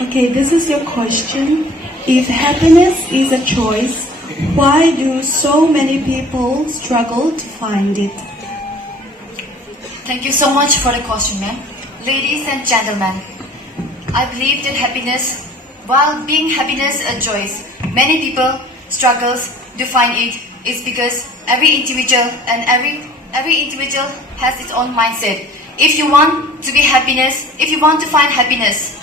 Okay, this is your question. If happiness is a choice, why do so many people struggle to find it? Thank you so much for the question, ma'am. Ladies and gentlemen, I believe that happiness, while being happiness a choice, many people struggles to find it is because every individual and every individual has its own mindset. If you want to be happiness, if you want to find happiness,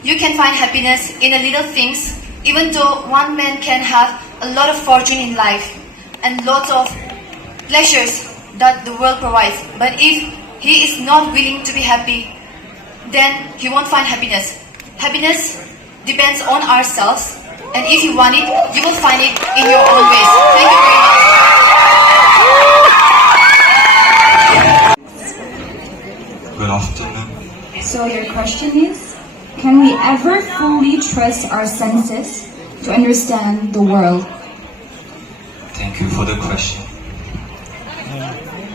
you can find happiness in a little things, even though one man can have a lot of fortune in life and lots of pleasures that the world provides. But if he is not willing to be happy, then he won't find happiness. Happiness depends on ourselves, and if you want it, you will find it in your own ways. Thank you very much. Good afternoon. So your question is, can we ever fully trust our senses to understand the world? Thank you for the question.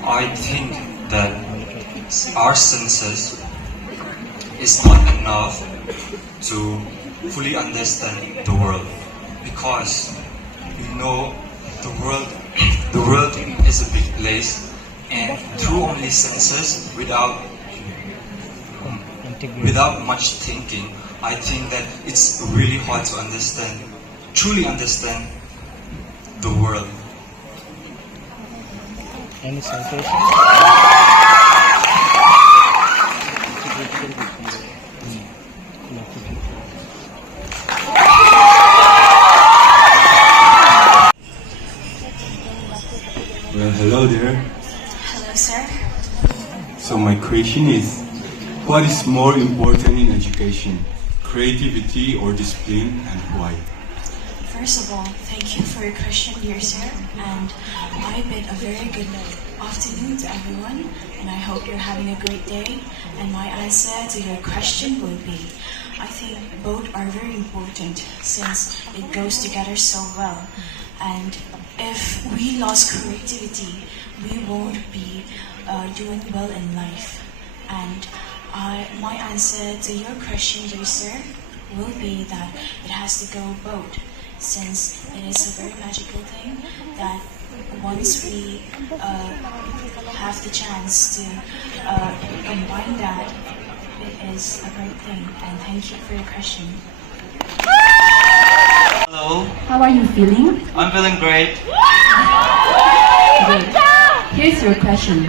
I think that our senses is not enough to fully understand the world, because we know the world is a big place, and through only senses without much thinking, I think that it's really hard to truly understand the world. Any citation? Well, hello there. Hello, sir. So my question is, what is more important in education, creativity or discipline, and why? First of all, thank you for your question, dear sir, and I bid a very good afternoon to everyone, and I hope you're having a great day. And my answer to your question would be, I think both are very important since it goes together so well. And if we lost creativity, we won't be doing well in life. And my answer to your question, dear sir, will be that it has to go both, since it is a very magical thing that once we have the chance to combine that, it is a great thing. And thank you for your question. Hello, How are you feeling? I'm feeling great. Great. Here's your question.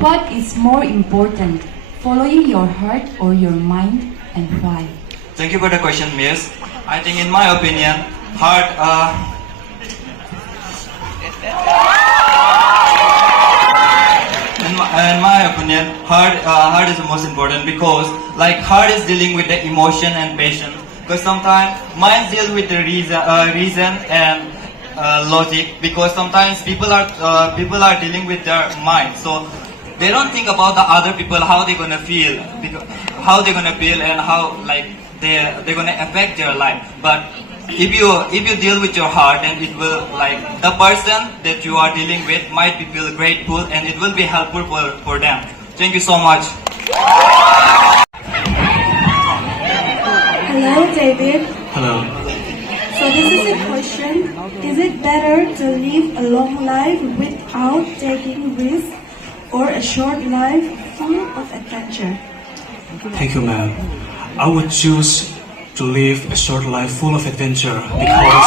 What is more important, following your heart or your mind, and why? Thank you for the question, miss. I think in my opinion, heart, in my opinion, heart is the most important, because like heart is dealing with the emotion and passion. Because sometimes mind deals with the reason and logic. Because sometimes people are dealing with their mind, so they don't think about the other people, how they're gonna feel, and how like they're gonna affect their life. But if you deal with your heart, then it will, like, the person that you are dealing with might be feel grateful, and it will be helpful for them. Thank you so much. Hello, David. Hello. So this is a question. Is it better to live a long life without taking risks, or a short life full of adventure? Thank you, ma'am. I would choose to live a short life full of adventure, because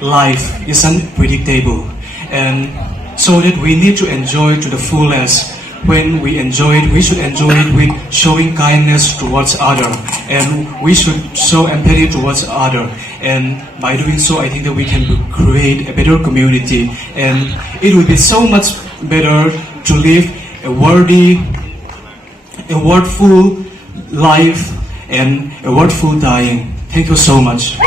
life is unpredictable, and so that we need to enjoy to the fullest. When we enjoy it, we should enjoy it with showing kindness towards other, and we should show empathy towards other. And by doing so, I think that we can create a better community, and it would be so much better to live a wordful life and a wordful dying. Thank you so much.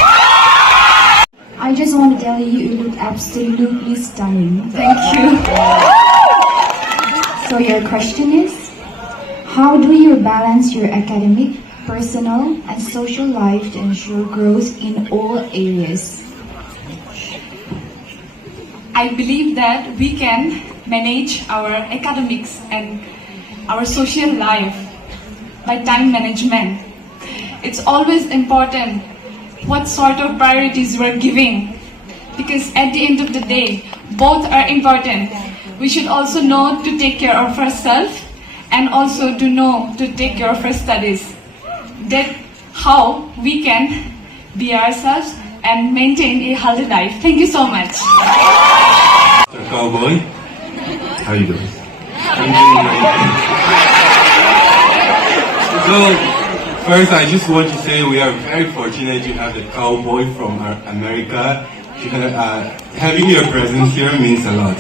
I just want to tell you, you look absolutely stunning. Thank you. So your question is, how do you balance your academic, personal, and social life to ensure growth in all areas? I believe that we can manage our academics and our social life by time management. It's always important what sort of priorities you are giving, because at the end of the day, both are important. We should also know to take care of ourselves and also to know to take care of our studies. That's how we can be ourselves and maintain a healthy life. Thank you so much. Mr. Cowboy, how you doing? So, first, I just want to say we are very fortunate to have the cowboy from America. Having your presence here means a lot.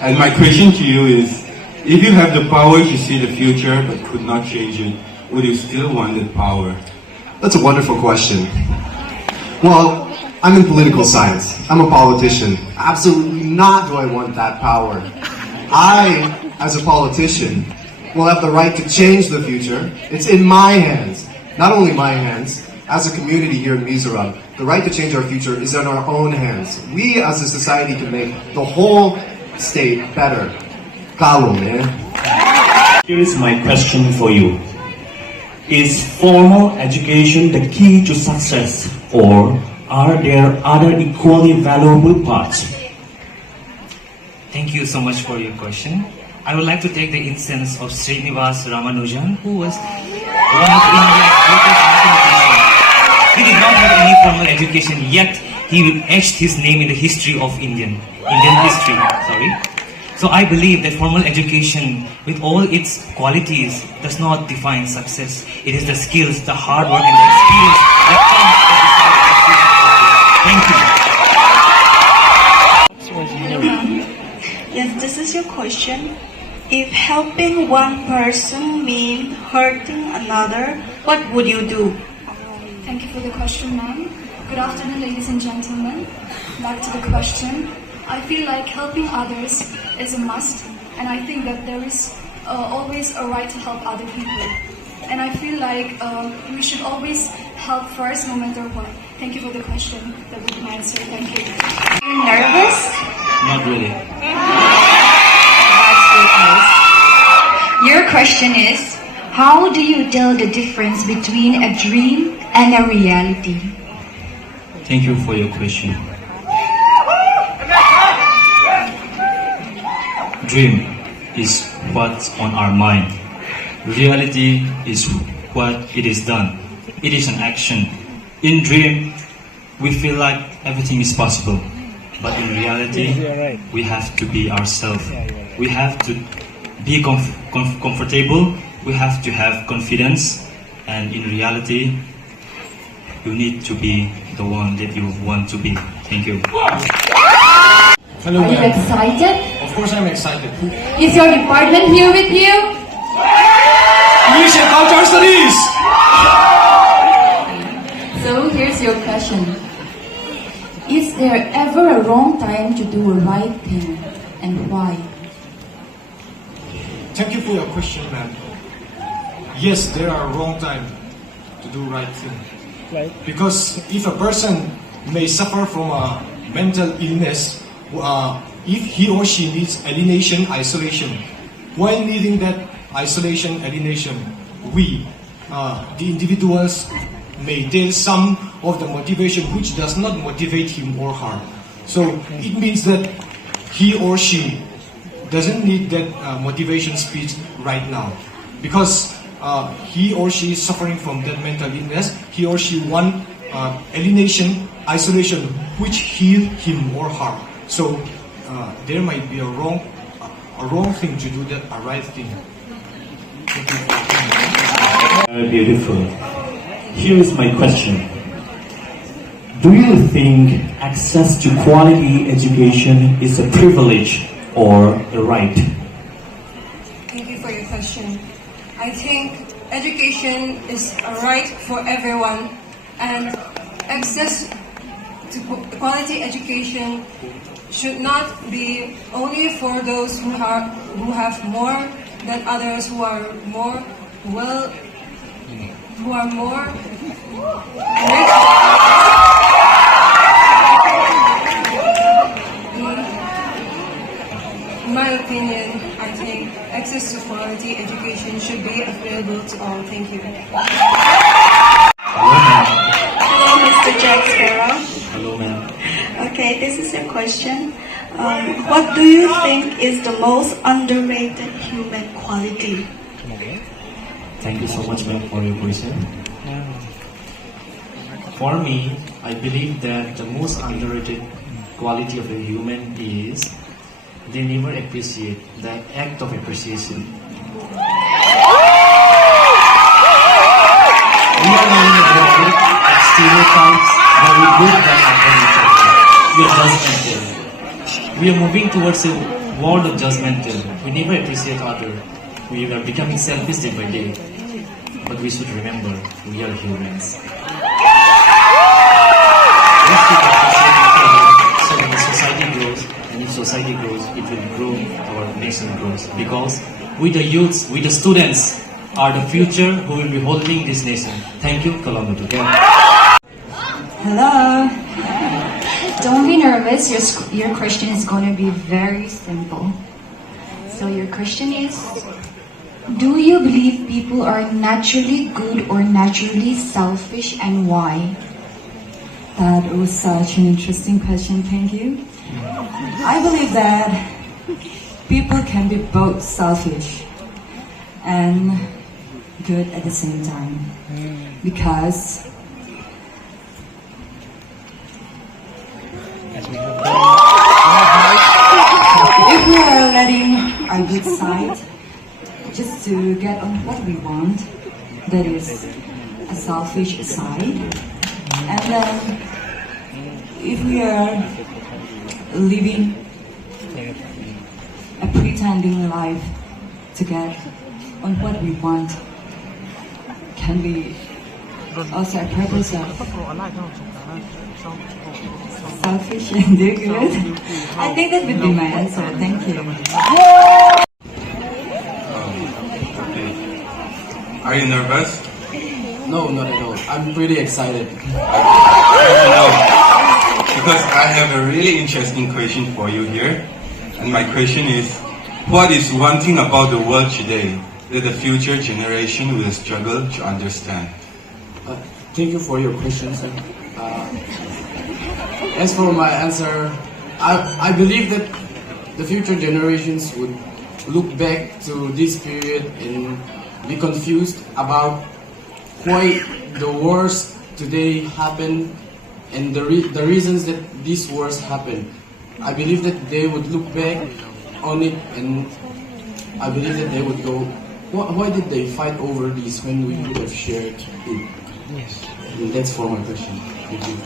And my question to you is, if you have the power to see the future but could not change it, would you still want that power? That's a wonderful question. Well, I'm in political science. I'm a politician. Absolutely not do I want that power. I, as a politician, will have the right to change the future. It's in my hands. Not only my hands, as a community here in Mizoram, the right to change our future is in our own hands. We as a society can make the whole state better. Kalo, man. Here is my question for you. Is formal education the key to success, or are there other equally valuable parts? Thank you so much for your question. I would like to take the instance of Srinivas Ramanujan, who was one of India's greatest mathematicians. He did not have any formal education, yet he etched his name in the history of Indian history. So I believe that formal education, with all its qualities, does not define success. It is the skills, the hard work, and the experience that comes with the success. Thank you. Yes, this is your question. If helping one person means hurting another, what would you do? Thank you for the question, ma'am. Good afternoon, ladies and gentlemen. Back to the question. I feel like helping others is a must, and I think that there is always a right to help other people. And I feel like we should always help first, no matter what. Thank you for the question. That would be my answer. Thank you. Are you nervous? Not really. Your question is, how do you tell the difference between a dream and a reality? Thank you for your question. Dream is what's on our mind. Reality is what it is done. It is an action. In dream, we feel like everything is possible. But in reality, we have to be ourselves. We have to be comfortable. We have to have confidence. And in reality, you need to be the one that you want to be. Thank you. Hello, Are you excited? Of course I'm excited. Is your department here with you? English and Cultural Studies! So here's your question. Is there ever a wrong time to do a right thing, and why? Thank you for your question, ma'am. Yes, there are wrong time to do right thing. Because if a person may suffer from a mental illness, if he or she needs alienation, isolation, while needing that isolation, alienation, we, the individuals, may tell some of the motivation which does not motivate him or her. So it means that he or she doesn't need that motivation speech right now, because he or she is suffering from that mental illness. He or she want alienation, isolation, which heal him or her. So there might be a wrong thing to do that, a right thing. Very beautiful. Here is my question. Do you think access to quality education is a privilege or a right? Thank you for your question. I think education is a right for everyone, and access to quality education should not be only for those who have more than others, who are more rich. In my opinion, I think access to quality education should be available to all. Thank you. Hello, Mr. Jack Sparrow. Hello, ma'am. Okay, this is a question. What do you think is the most underrated human quality? Thank you so much, ma'am, for your question. For me, I believe that the most underrated quality of a human is they never appreciate the act of appreciation. We are living in a world of stereotypes where we look down upon each other. We are judgmental. We are moving towards a world of judgmental. We never appreciate others. We are becoming selfish day by day. But we should remember, we are humans. We should appreciate each other so when the society grows, and if society grows, it will grow, our nation grows. Because we the youths, we the students, are the future who will be holding this nation. Thank you, Colombo. Hello. Don't be nervous. Your question is going to be very simple. So your question is, do you believe people are naturally good or naturally selfish, and why? That was such an interesting question. Thank you. I believe that people can be both selfish and good at the same time, because if we are letting our good side just to get on what we want, that is a selfish side, and then if we are living a pretending life to get on what we want, can be also a purpose of selfish and do good. I think that would be my answer. Thank you. Are you nervous? No, not at all. I'm pretty excited. Because I have a really interesting question for you here. And my question is, what is one thing about the world today that the future generation will struggle to understand? Thank you for your question, sir. As for my answer, I believe that the future generations would look back to this period and be confused about why the wars today happen and the reasons that these wars happen. I believe that they would look back on it, and I believe that they would go, why did they fight over this when we could have shared it? Yes. And that's for my question. Thank you.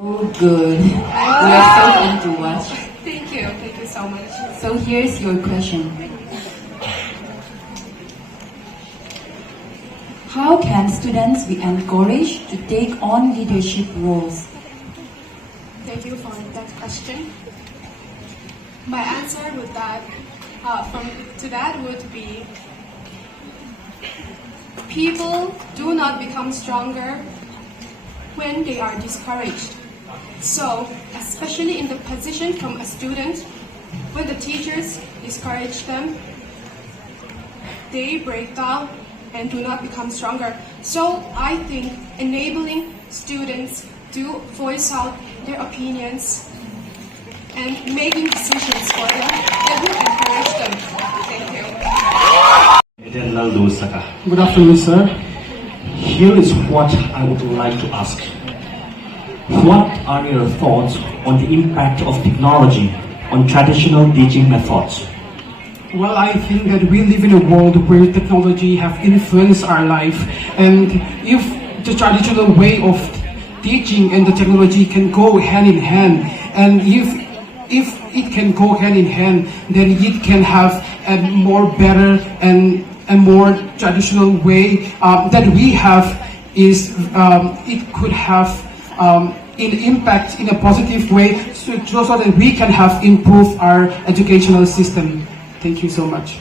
Oh, good. We are so fun to watch. Thank you. Thank you so much. So here's your question. How can students be encouraged to take on leadership roles? Thank you for that question. My answer would would be, people do not become stronger when they are discouraged. So, especially in the position from a student, when the teachers discourage them, they break down and do not become stronger. So I think enabling students to voice out their opinions and making decisions for them, that will encourage them. Thank you. Good afternoon, sir. Here is what I would like to ask. What are your thoughts on the impact of technology on traditional teaching methods? Well, I think that we live in a world where technology have influenced our life, and if the traditional way of teaching and the technology can go hand in hand, and if it can go hand in hand, then it can have a more better and a more traditional way that we have is it could have an impact in a positive way so that we can have improved our educational system. Thank you so much.